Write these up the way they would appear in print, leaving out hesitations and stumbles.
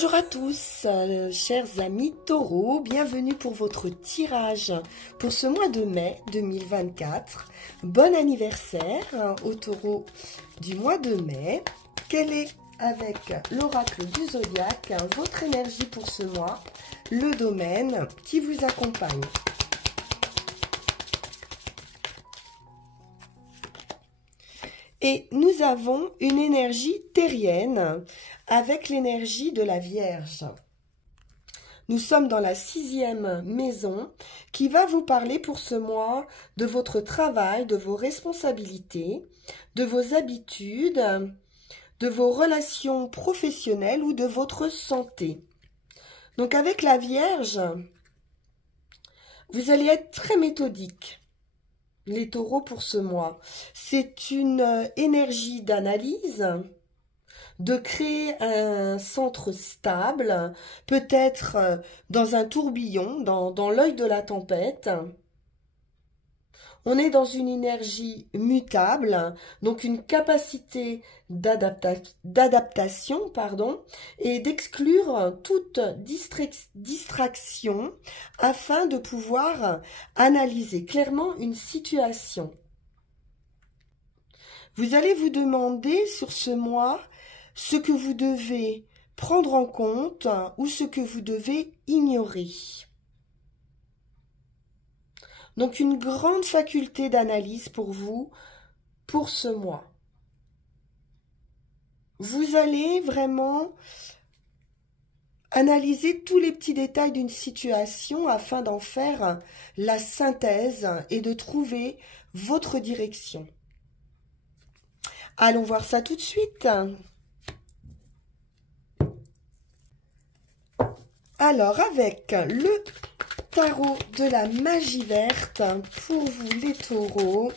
Bonjour à tous, chers amis taureaux, bienvenue pour votre tirage pour ce mois de mai 2024. Bon anniversaire aux taureaux du mois de mai. Quelle est, avec l'oracle du zodiaque, votre énergie pour ce mois, le domaine qui vous accompagne? Et nous avons une énergie terrienne avec l'énergie de la Vierge. Nous sommes dans la 6e maison qui va vous parler pour ce mois de votre travail, de vos responsabilités, de vos habitudes, de vos relations professionnelles ou de votre santé. Donc avec la Vierge, vous allez être très méthodique. Les taureaux pour ce mois, c'est une énergie d'analyse, de créer un centre stable, peut-être dans un tourbillon, dans l'œil de la tempête. On est dans une énergie mutable, donc une capacité d'adaptation, et d'exclure toute distraction afin de pouvoir analyser clairement une situation. Vous allez vous demander sur ce mois ce que vous devez prendre en compte ou ce que vous devez ignorer. Donc une grande faculté d'analyse pour vous, pour ce mois. Vous allez vraiment analyser tous les petits détails d'une situation afin d'en faire la synthèse et de trouver votre direction. Allons voir ça tout de suite. Alors, avec le tarot de la magie verte pour vous les taureaux.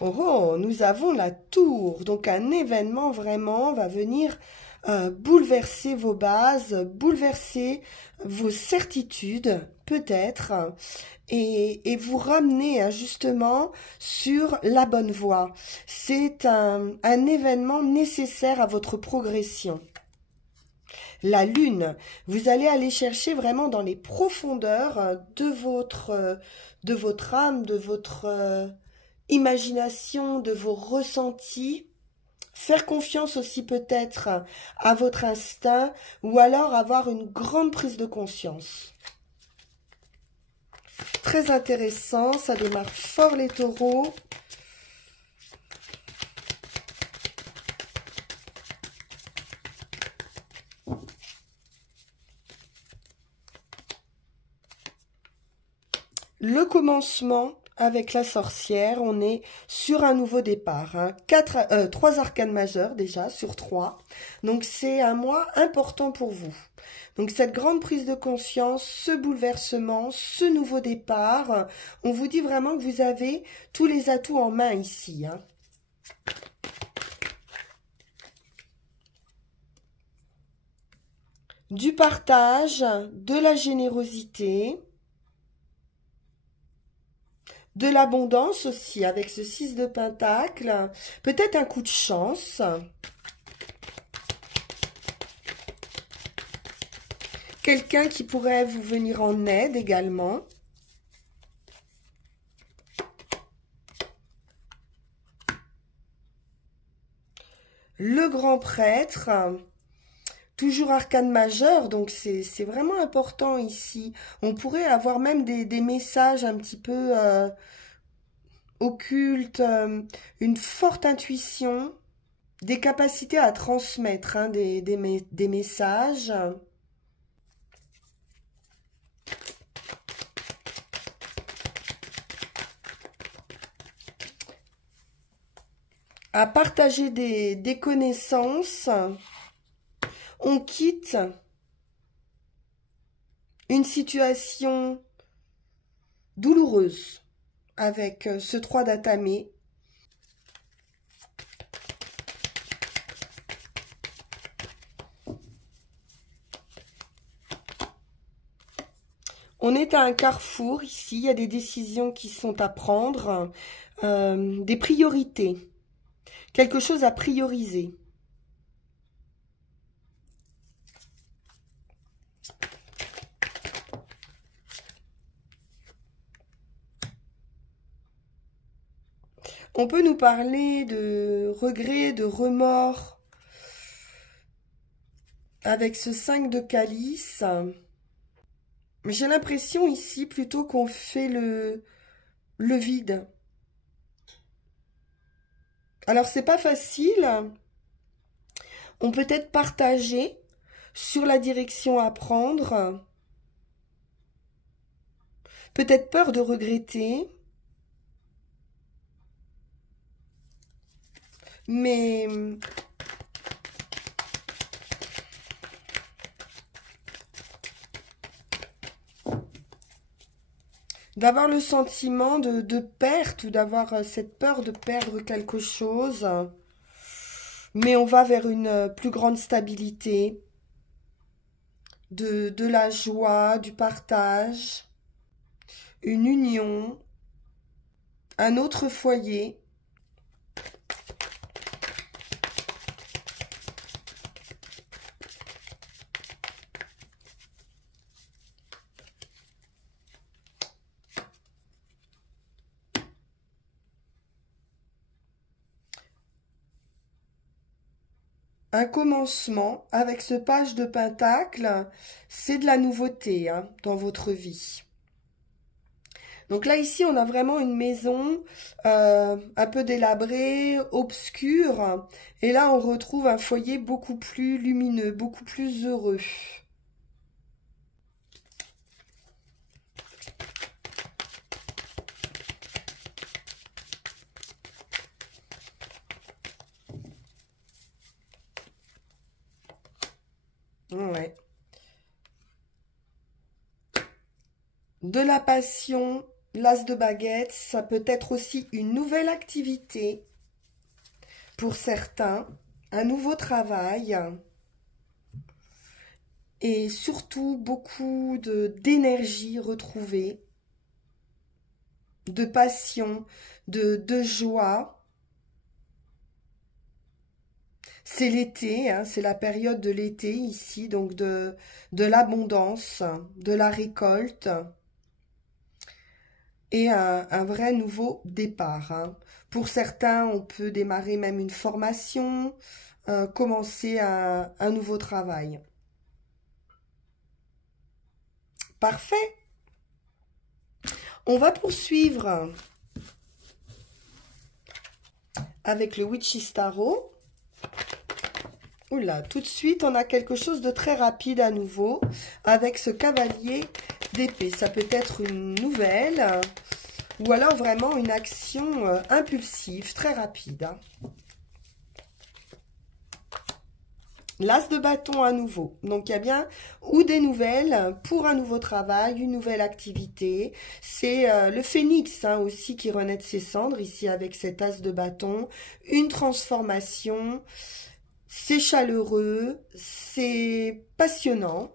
Oh, nous avons la tour. Donc un événement vraiment va venir bouleverser vos bases, bouleverser vos certitudes peut-être et vous ramener justement sur la bonne voie. C'est un événement nécessaire à votre progression. La lune, vous allez aller chercher vraiment dans les profondeurs de votre âme, de votre imagination, de vos ressentis. Faire confiance aussi peut-être à votre instinct ou alors avoir une grande prise de conscience. Très intéressant, ça démarre fort les taureaux. Le commencement avec la sorcière, on est sur un nouveau départ. 3 arcanes majeures déjà sur 3. Donc c'est un mois important pour vous. Donc cette grande prise de conscience, ce bouleversement, ce nouveau départ, on vous dit vraiment que vous avez tous les atouts en main ici. Du partage, de la générosité. De l'abondance aussi, avec ce 6 de Pentacle. Peut-être un coup de chance. Quelqu'un qui pourrait vous venir en aide également. Le grand prêtre. Toujours arcane majeur, donc c'est vraiment important ici. On pourrait avoir même des messages un petit peu occultes, une forte intuition, des capacités à transmettre des messages. À partager des connaissances. On quitte une situation douloureuse avec ce 3 d'atamé. On est à un carrefour ici, il y a des décisions qui sont à prendre, des priorités, quelque chose à prioriser. On peut nous parler de regrets, de remords avec ce 5 de calice. J'ai l'impression ici plutôt qu'on fait le vide. Alors c'est pas facile. On peut être partagé sur la direction à prendre. Peut-être peur de regretter. Mais d'avoir le sentiment de perte ou d'avoir cette peur de perdre quelque chose. Mais on va vers une plus grande stabilité, de la joie, du partage, une union, un autre foyer. Un commencement avec ce page de pentacle, c'est de la nouveauté hein, dans votre vie. Donc là, ici, on a vraiment une maison un peu délabrée, obscure. Et là, on retrouve un foyer beaucoup plus lumineux, beaucoup plus heureux. Ouais. De la passion, l'as de baguette, ça peut être aussi une nouvelle activité pour certains, un nouveau travail et surtout beaucoup d'énergie retrouvée, de passion, de joie. C'est l'été, hein, c'est la période de l'été ici, donc de l'abondance, de la récolte et un vrai nouveau départ. Hein. Pour certains, on peut démarrer même une formation, commencer un nouveau travail. Parfait. On va poursuivre avec le Witch's Tarot. Oula, tout de suite, on a quelque chose de très rapide à nouveau avec ce cavalier d'épée. Ça peut être une nouvelle ou alors vraiment une action impulsive, très rapide. Hein. L'as de bâton à nouveau. Donc, il y a bien ou des nouvelles pour un nouveau travail, une nouvelle activité. C'est le phénix hein, aussi qui renaît de ses cendres, ici avec cet as de bâton. Une transformation. C'est chaleureux, c'est passionnant.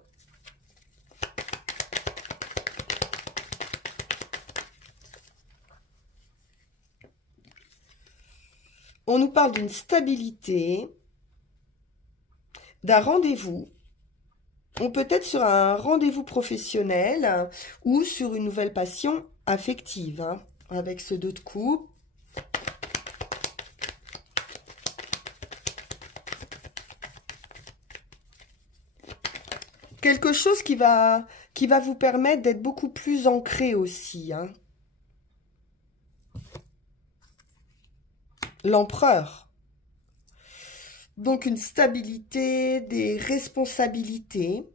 On nous parle d'une stabilité, d'un rendez-vous. On peut être sur un rendez-vous professionnel ou sur une nouvelle passion affective, hein, avec ce 2 de coupe. Quelque chose qui va vous permettre d'être beaucoup plus ancré aussi. Hein. L'empereur. Donc une stabilité, des responsabilités.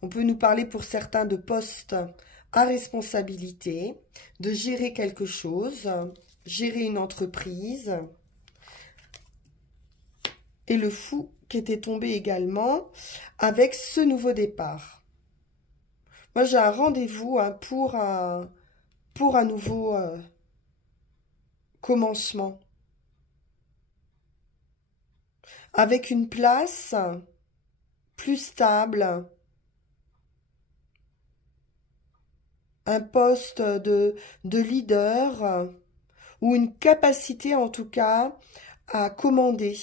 On peut nous parler pour certains de postes à responsabilité, de gérer quelque chose, gérer une entreprise. Et le fou qui était tombé également avec ce nouveau départ. Moi, j'ai un rendez-vous hein, pour un nouveau commencement. Avec une place plus stable, un poste de leader ou une capacité en tout cas à commander.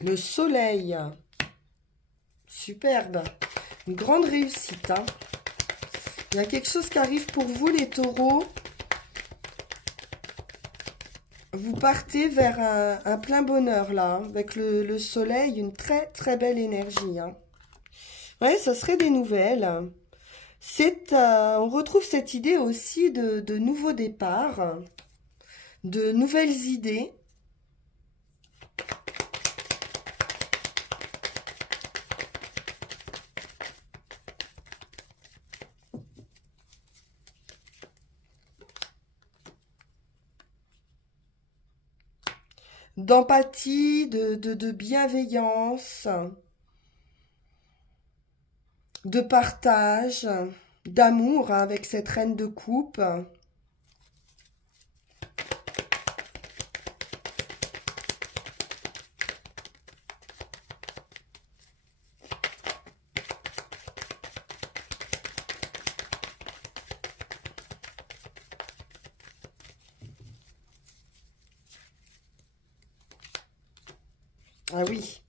Le soleil. Superbe. Une grande réussite. Hein. Il y a quelque chose qui arrive pour vous, les taureaux. Vous partez vers un plein bonheur, là. Hein, avec le soleil, une très, très belle énergie. Hein. Ouais, ça serait des nouvelles. On retrouve cette idée aussi de nouveaux départs, de nouvelles idées. D'empathie, de bienveillance, de partage, d'amour hein, avec cette reine de coupe. Ah oui,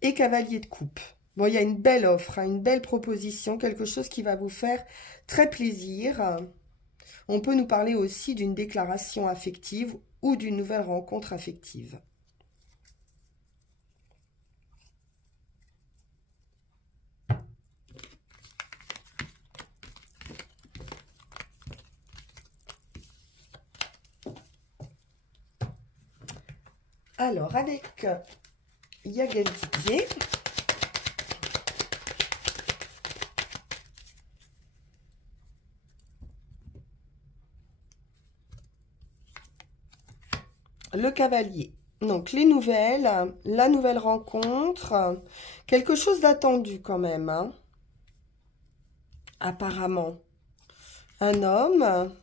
et cavalier de coupe. Bon, il y a une belle offre, hein, une belle proposition, quelque chose qui va vous faire très plaisir. On peut nous parler aussi d'une déclaration affective ou d'une nouvelle rencontre affective. Alors, avec Yael Didier, le cavalier. Donc, les nouvelles, la nouvelle rencontre, quelque chose d'attendu quand même, hein, apparemment. Un homme,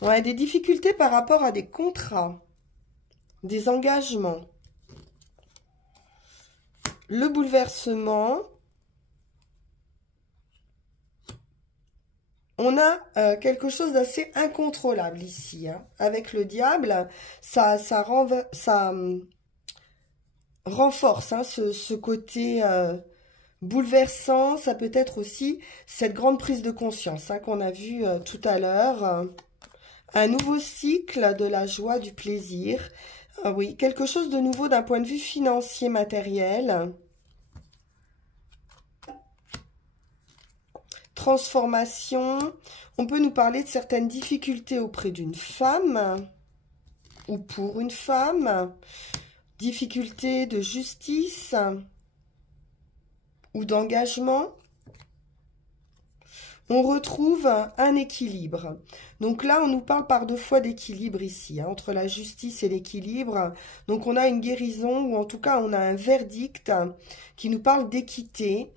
ouais, des difficultés par rapport à des contrats, des engagements. Le bouleversement. On a quelque chose d'assez incontrôlable ici. Hein. Avec le diable, ça renforce hein, ce côté bouleversant. Ça peut être aussi cette grande prise de conscience hein, qu'on a vue tout à l'heure. Un nouveau cycle de la joie, du plaisir. Oui, quelque chose de nouveau d'un point de vue financier, matériel. Transformation. On peut nous parler de certaines difficultés auprès d'une femme ou pour une femme. Difficultés de justice ou d'engagement. On retrouve un équilibre. Donc là, on nous parle par deux fois d'équilibre ici, hein, entre la justice et l'équilibre. Donc on a une guérison, ou en tout cas, on a un verdict qui nous parle d'équité,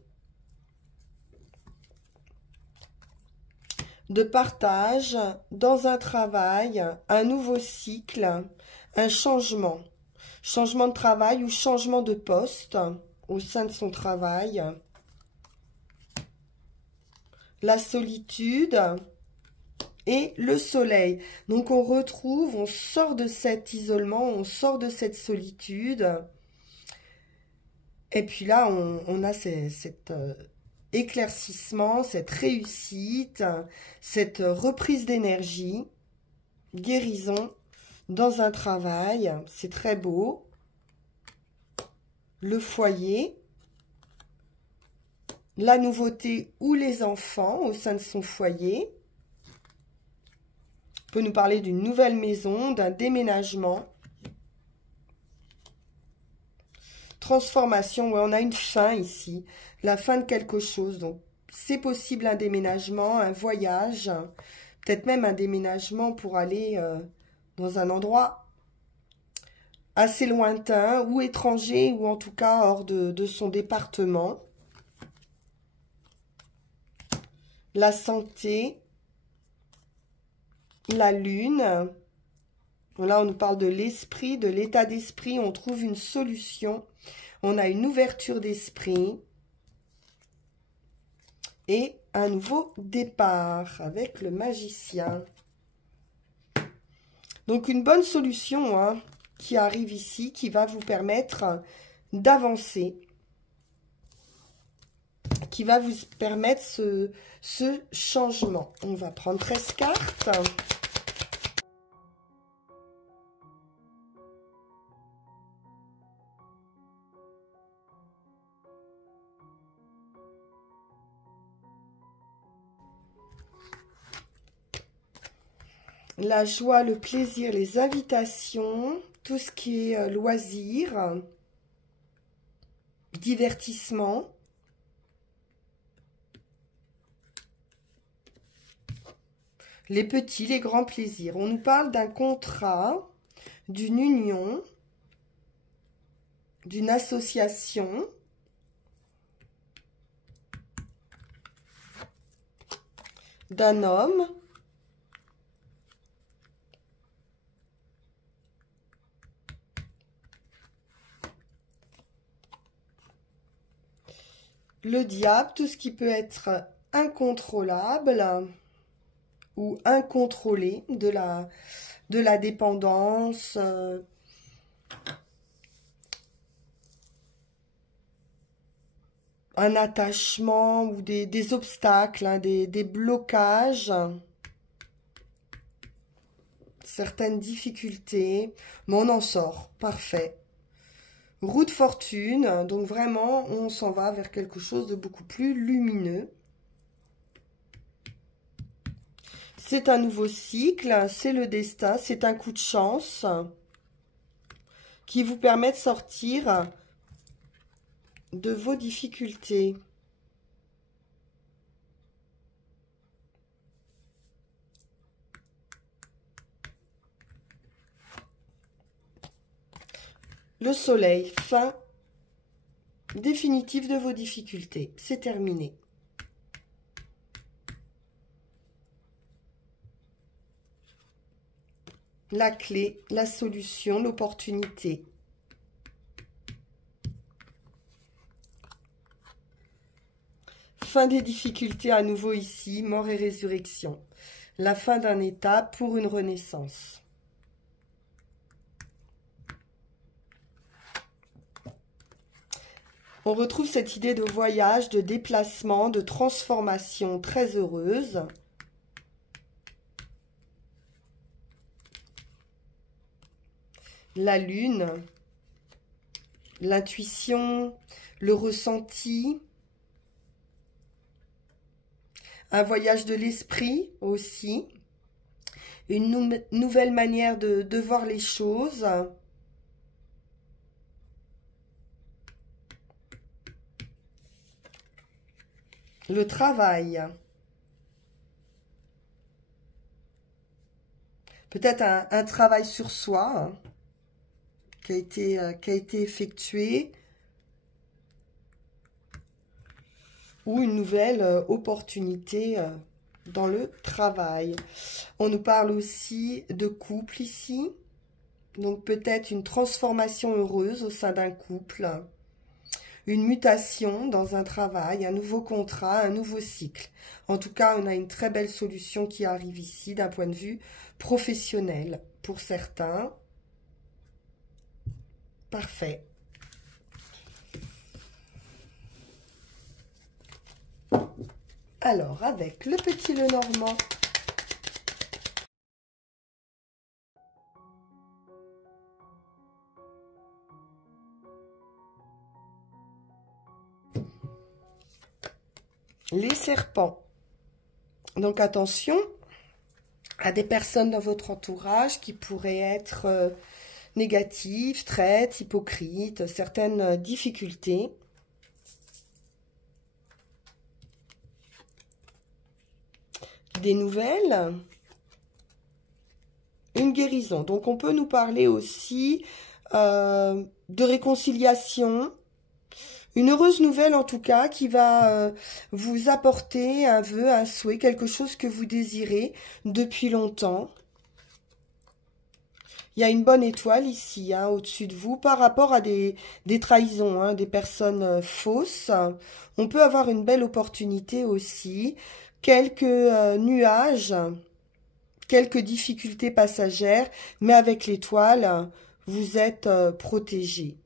de partage, dans un travail, un nouveau cycle, un changement. Changement de travail ou changement de poste au sein de son travail. La solitude et le soleil. Donc on retrouve, on sort de cet isolement, on sort de cette solitude. Et puis là, on a cet éclaircissement, cette réussite, cette reprise d'énergie, guérison dans un travail. C'est très beau. Le foyer. La nouveauté ou les enfants au sein de son foyer. On peut nous parler d'une nouvelle maison, d'un déménagement. Transformation, ouais, on a une fin ici, la fin de quelque chose. Donc, c'est possible un déménagement, un voyage, peut-être même un déménagement pour aller dans un endroit assez lointain ou étranger, ou en tout cas hors de son département. La santé, la lune. Là, on nous parle de l'esprit, de l'état d'esprit. On trouve une solution. On a une ouverture d'esprit. Et un nouveau départ avec le magicien. Donc, une bonne solution, hein. qui arrive ici, qui va vous permettre d'avancer, qui va vous permettre ce changement. On va prendre 13 cartes. La joie, le plaisir, les invitations, tout ce qui est loisirs, divertissement. Les petits, les grands plaisirs. On nous parle d'un contrat, d'une union, d'une association, d'un homme, le diable, tout ce qui peut être incontrôlable ou incontrôlé, de la dépendance, un attachement ou des obstacles, hein, des blocages, certaines difficultés, mais on en sort, parfait. Roue de fortune, donc vraiment, on s'en va vers quelque chose de beaucoup plus lumineux. C'est un nouveau cycle, c'est le destin, c'est un coup de chance qui vous permet de sortir de vos difficultés. Le soleil, fin définitive de vos difficultés. C'est terminé. La clé, la solution, l'opportunité. Fin des difficultés à nouveau ici, mort et résurrection. La fin d'un état pour une renaissance. On retrouve cette idée de voyage, de déplacement, de transformation très heureuse. La lune, l'intuition, le ressenti, un voyage de l'esprit aussi, une nouvelle manière de voir les choses. Le travail. Peut-être un travail sur soi, hein, qui a été effectué. Ou une nouvelle opportunité dans le travail. On nous parle aussi de couple ici. Donc peut-être une transformation heureuse au sein d'un couple. Une mutation dans un travail, un nouveau contrat, un nouveau cycle. En tout cas, on a une très belle solution qui arrive ici d'un point de vue professionnel pour certains. Parfait. Alors, avec le petit Lenormand, les serpents. Donc, attention à des personnes dans votre entourage qui pourraient être négatives, traites, hypocrites, certaines difficultés. Des nouvelles, une guérison. Donc, on peut nous parler aussi de réconciliation. Une heureuse nouvelle, en tout cas, qui va vous apporter un vœu, un souhait, quelque chose que vous désirez depuis longtemps. Il y a une bonne étoile ici, hein, au-dessus de vous, par rapport à des trahisons, hein, des personnes fausses. On peut avoir une belle opportunité aussi. Quelques nuages, quelques difficultés passagères, mais avec l'étoile, vous êtes protégé.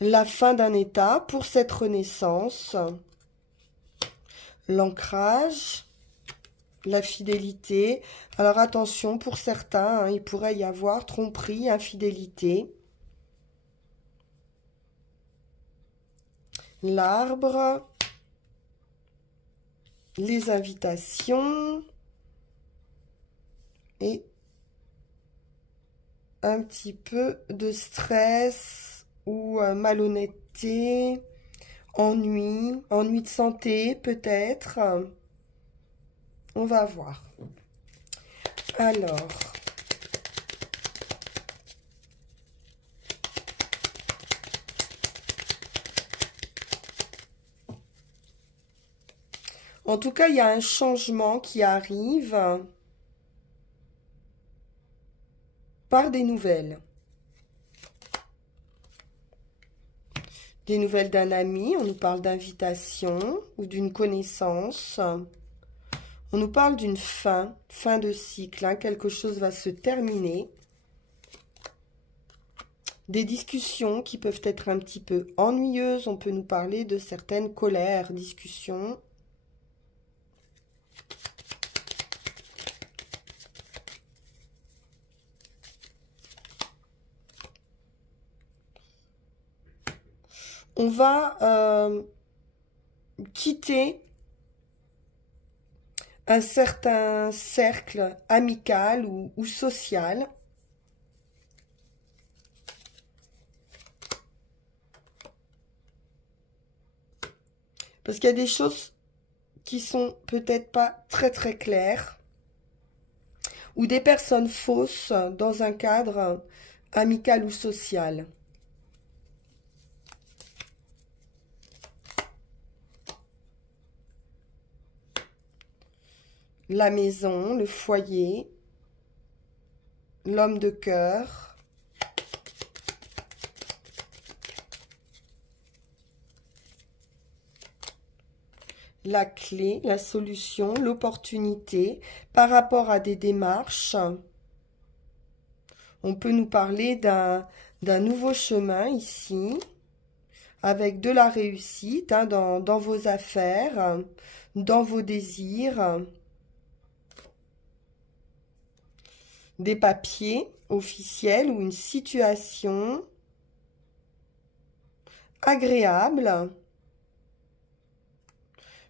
La fin d'un état pour cette renaissance. L'ancrage, la fidélité. Alors attention, pour certains, hein, il pourrait y avoir tromperie, infidélité. L'arbre, les invitations et un petit peu de stress ou malhonnêteté. Ennui de santé peut-être. On va voir. Alors, en tout cas, il y a un changement qui arrive par des nouvelles. Des nouvelles d'un ami, on nous parle d'invitation ou d'une connaissance. On nous parle d'une fin de cycle, hein, quelque chose va se terminer. Des discussions qui peuvent être un petit peu ennuyeuses, on peut nous parler de certaines colères, discussions. On va quitter un certain cercle amical ou social. Parce qu'il y a des choses qui sont peut-être pas très très claires. Ou des personnes fausses dans un cadre amical ou social. La maison, le foyer, l'homme de cœur, la clé, la solution, l'opportunité par rapport à des démarches. On peut nous parler d'un nouveau chemin ici, avec de la réussite hein, dans vos affaires, dans vos désirs. Des papiers officiels ou une situation agréable,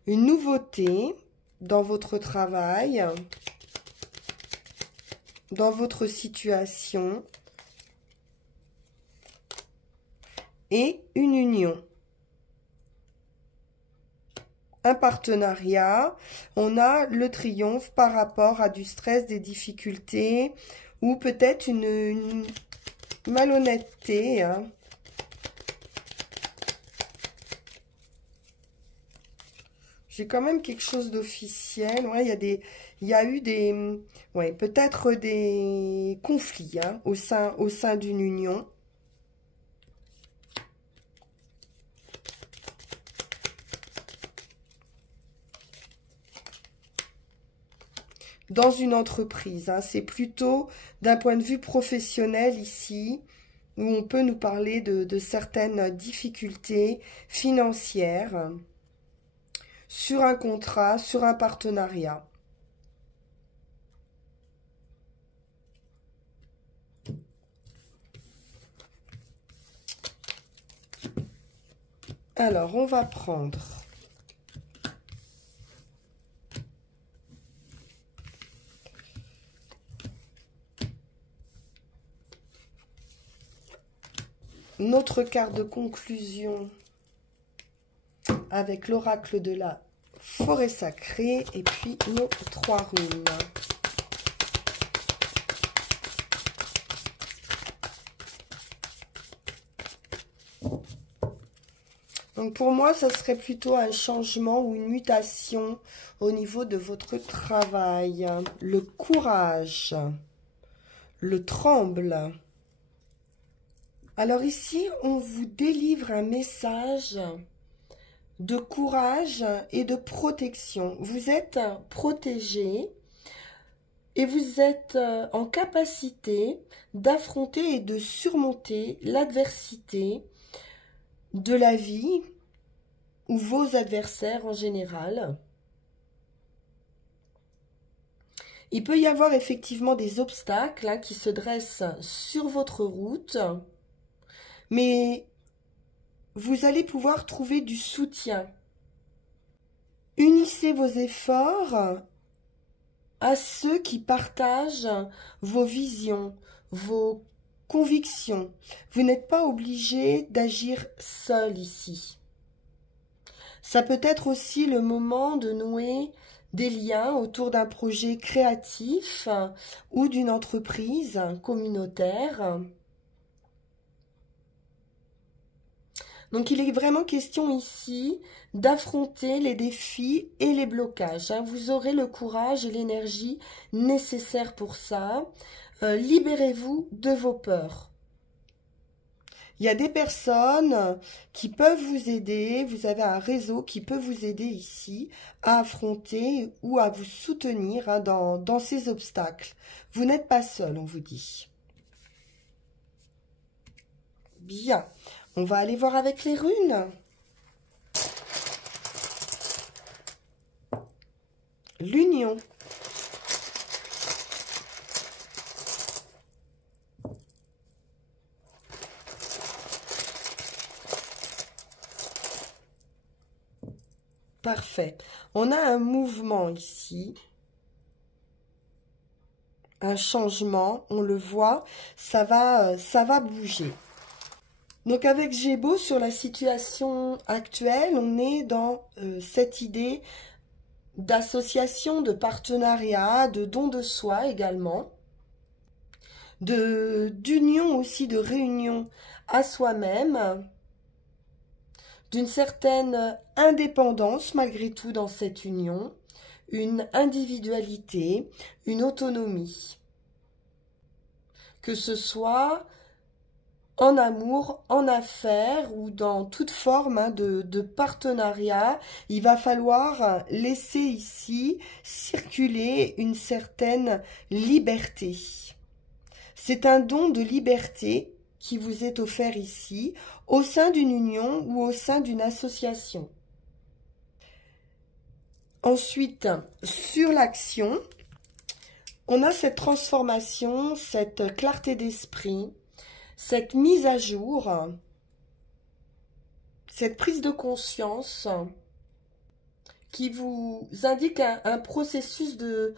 une nouveauté dans votre travail, dans votre situation et une union. Un partenariat, on a le triomphe par rapport à du stress, des difficultés ou peut-être une malhonnêteté. Hein. J'ai quand même quelque chose d'officiel. Ouais, il y a eu des, ouais, peut-être des conflits hein, au sein d'une union. Dans une entreprise, hein. C'est plutôt d'un point de vue professionnel ici, où on peut nous parler de certaines difficultés financières sur un contrat, sur un partenariat. Alors, on va prendre notre carte de conclusion avec l'oracle de la forêt sacrée et puis nos 3 runes. Donc pour moi, ça serait plutôt un changement ou une mutation au niveau de votre travail. Le courage, le tremble. Alors ici, on vous délivre un message de courage et de protection. Vous êtes protégé. et vous êtes en capacité d'affronter et de surmonter l'adversité de la vie ou vos adversaires en général. Il peut y avoir effectivement des obstacles qui se dressent sur votre route, mais vous allez pouvoir trouver du soutien. Unissez vos efforts à ceux qui partagent vos visions, vos convictions. Vous n'êtes pas obligé d'agir seul ici. Ça peut être aussi le moment de nouer des liens autour d'un projet créatif ou d'une entreprise communautaire. Donc il est vraiment question ici d'affronter les défis et les blocages. Vous aurez le courage et l'énergie nécessaires pour ça. Libérez-vous de vos peurs. Il y a des personnes qui peuvent vous aider, vous avez un réseau qui peut vous aider ici à affronter ou à vous soutenir dans ces obstacles. Vous n'êtes pas seul, on vous dit. Bien, on va aller voir avec les runes. L'union. Parfait. On a un mouvement ici. Un changement, on le voit, ça va bouger. Donc avec Gémeaux, sur la situation actuelle, on est dans cette idée d'association, de partenariat, de don de soi également, d'union aussi, de réunion à soi-même, d'une certaine indépendance malgré tout dans cette union, une individualité, une autonomie. Que ce soit en amour, en affaires ou dans toute forme de partenariat, il va falloir laisser ici circuler une certaine liberté. C'est un don de liberté qui vous est offert ici, au sein d'une union ou au sein d'une association. Ensuite, sur l'action, on a cette transformation, cette clarté d'esprit, cette mise à jour, cette prise de conscience qui vous indique un processus de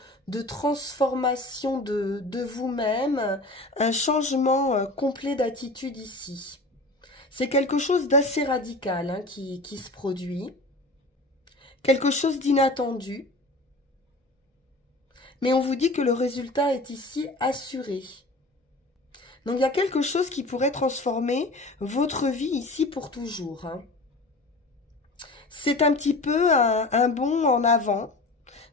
transformation de vous-même, un changement complet d'attitude ici. C'est quelque chose d'assez radical qui se produit, quelque chose d'inattendu, mais on vous dit que le résultat est ici assuré. Donc il y a quelque chose qui pourrait transformer votre vie ici pour toujours. C'est un petit peu un bond en avant,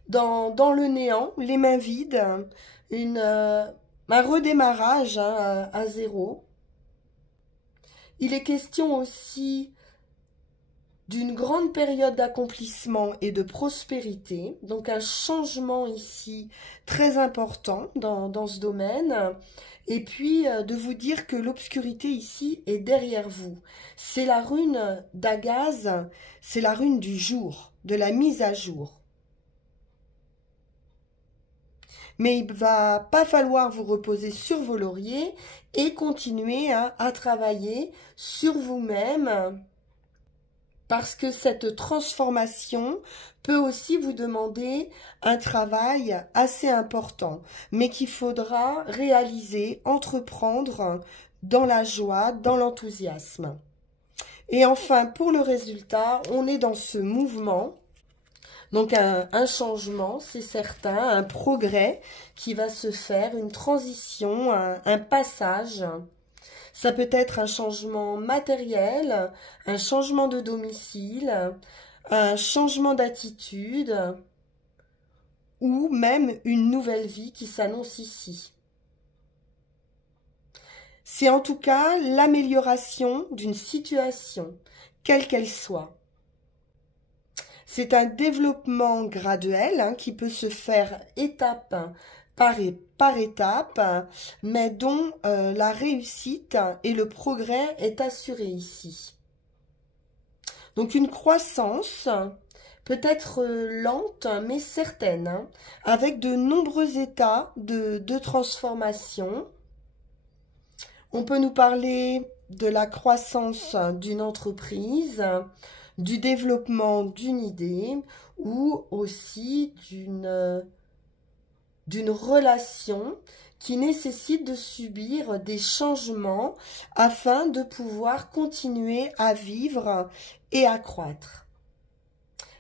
dans le néant, les mains vides, un redémarrage à zéro. Il est question aussi d'une grande période d'accomplissement et de prospérité, donc un changement ici très important dans ce domaine, et puis de vous dire que l'obscurité ici est derrière vous. C'est la rune d'Agaz, c'est la rune du jour, de la mise à jour. Mais il ne va pas falloir vous reposer sur vos lauriers et continuer à travailler sur vous-même, parce que cette transformation peut aussi vous demander un travail assez important, mais qu'il faudra réaliser, entreprendre dans la joie, dans l'enthousiasme. Et enfin, pour le résultat, on est dans ce mouvement, donc un changement, c'est certain, un progrès qui va se faire, une transition, un passage. Ça peut être un changement matériel, un changement de domicile, un changement d'attitude ou même une nouvelle vie qui s'annonce ici. C'est en tout cas l'amélioration d'une situation, quelle qu'elle soit. C'est un développement graduel qui peut se faire étape par étapes, mais dont la réussite et le progrès est assuré ici. Donc une croissance peut être lente mais certaine, hein, avec de nombreux états de transformation. On peut nous parler de la croissance d'une entreprise, du développement d'une idée ou aussi d'une relation qui nécessite de subir des changements afin de pouvoir continuer à vivre et à croître.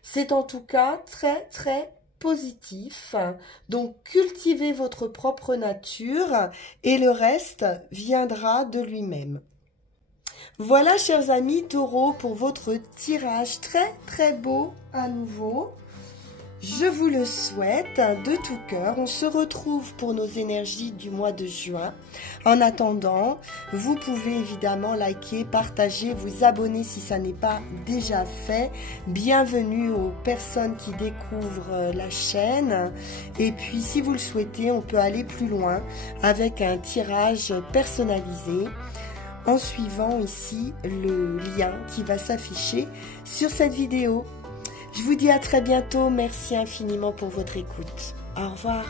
C'est en tout cas très très positif. Donc cultivez votre propre nature et le reste viendra de lui-même. Voilà, chers amis taureaux, pour votre tirage très très beau à nouveau. Je vous le souhaite de tout cœur. On se retrouve pour nos énergies du mois de juin. En attendant, vous pouvez évidemment liker, partager, vous abonner si ça n'est pas déjà fait. Bienvenue aux personnes qui découvrent la chaîne. Et puis, si vous le souhaitez, on peut aller plus loin avec un tirage personnalisé en suivant ici le lien qui va s'afficher sur cette vidéo. Je vous dis à très bientôt. Merci infiniment pour votre écoute. Au revoir.